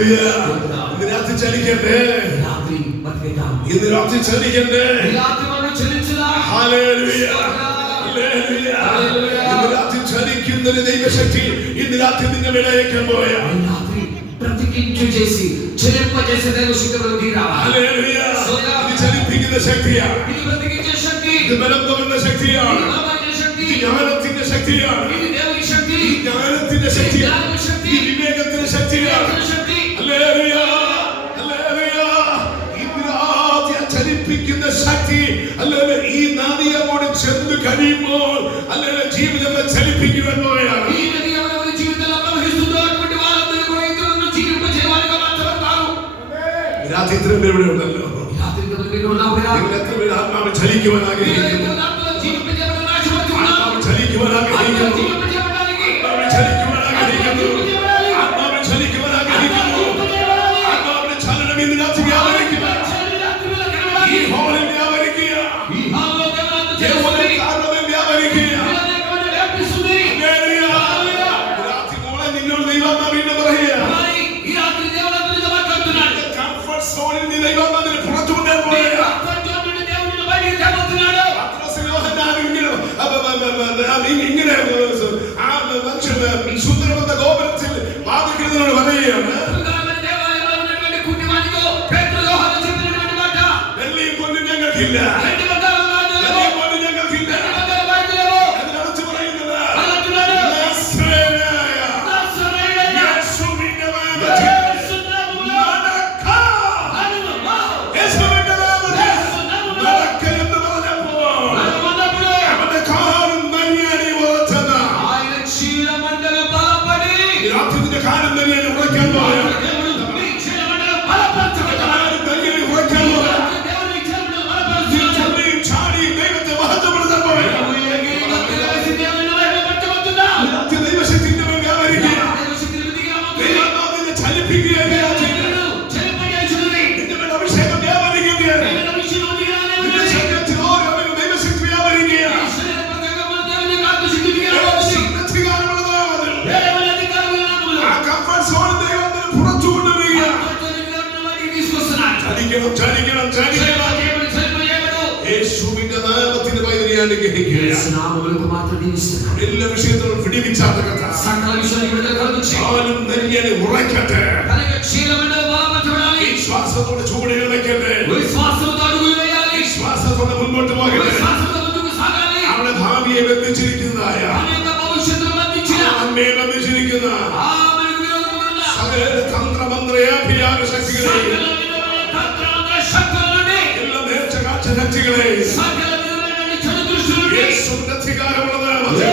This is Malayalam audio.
ഇന്ന് രാത്രി ചലിക്കട്ടെ. ഇന്ന് രാത്രി ചലിക്കട്ടെ. ഇന്ന് രാത്രി ചലിക്കുന്ന ഒരു ദൈവശക്തി ഇന്ന് രാത്രി നിങ്ങൾ വിളയിക്കാൻ പോയ ചലിപ്പിക്കുന്ന ശക്തിയാണ്. ഇത് ബലം തോന്നുന്ന ശക്തിയാണ്. ജ്ഞാനത്തിന്റെ ശക്തിയാണ്. ജ്ഞാനത്തിന്റെ ശക്തിയാണ്. വിവേകത്തിന്റെ ശക്തിയാണ്. ചലിപ്പിക്കുന്ന ശക്തി അല്ലെ ഈ നദിയോട് ചെന്ന് കഴിയുമ്പോൾ അല്ലെ ജീവിതത്തെ ചലിപ്പിക്കുവാൻ പോയാണ്. രാത്രി ഇത്ര ഇവിടെ ഉണ്ടല്ലോ. ആത്മാവ് ചലിക്കുവാൻ ആഗ്രഹിക്കുന്നു. ചലിക്കുവാൻ ആഗ്രഹിക്കുന്നു. ചലിക്കുവാൻ ആഗ്രഹിക്കുന്നു. ആത്മാവ് ചലിക്കുവാൻ ആഗ്രഹിക്കുന്നു. ആത്മാവിന്റെ ചലനം ഇന്ന് രാത്രി വ്യാപരിക്കുക. ഈ ഹോളിൽ വ്യാപരിക്കുക. കാരണമേ വ്യാപരിക്കുക. രാത്രി മോളെ നിന്നോട് ദൈവാത്മാവ് വീണ്ടും പറയുക. കംഫർട്ട് സോണിൽ നീ ദൈവാത്മാവിനെ പുറത്തു കൊണ്ടുവരാൻ പോവുകയാണ്. ഇങ്ങനെ ആ മനുഷ്യൻ സുന്ദരമായ ഗോപുരത്തിൽ വാദിക്കുന്നതിനോട് പറയുകയാണ്. വെള്ളിയും പൊന്നും ഞങ്ങൾക്കില്ല. വെള്ളിയും പൊന്നും ഞങ്ങൾക്കില്ല. അതിനകത്ത് പറയുന്നത് കാലം തന്നെ ഉറക്കാൻ പോയ ചാടി ദൈവത്തെ മഹത്വപ്പെടുത്താൻ പോയ ദൈവശക്തിന്റെ ദൈവത്തെ ചലിപ്പിക്കുകയാണ്. അഭിഷേകം വ്യാപരിക്കുകയാണ്. ദൈവശക്തി വ്യാപരിക്കുകയാണ്. യേശുവിന്റെ നാമത്തിന്റെ പൈതൃകം എല്ലാ വിഷയത്തിലും പിടിവിച്ചാത്ത കഥ ആലും നെല്ലിയെ ഉറക്കട്ടെ. ഈ ശ്വാസത്തോടെ ചൂടുകൾ വയ്ക്കട്ടെ. ഈ ശ്വാസത്തോടെ മുന്നോട്ട് പോകട്ടെ. അവിടെ ഭാവിയെ ബന്ധിച്ചിരിക്കുന്നതായ അമ്മയെ ബന്ധിച്ചിരിക്കുന്ന സകല തന്ത്രമന്ത്രയാഭിയാന ശക്തികളെ എല്ലാ നേർച്ച കാഴ്ച ശക്തികളെ യേശുവിന്റെ അധികാരമുള്ള നാമത്തിൽ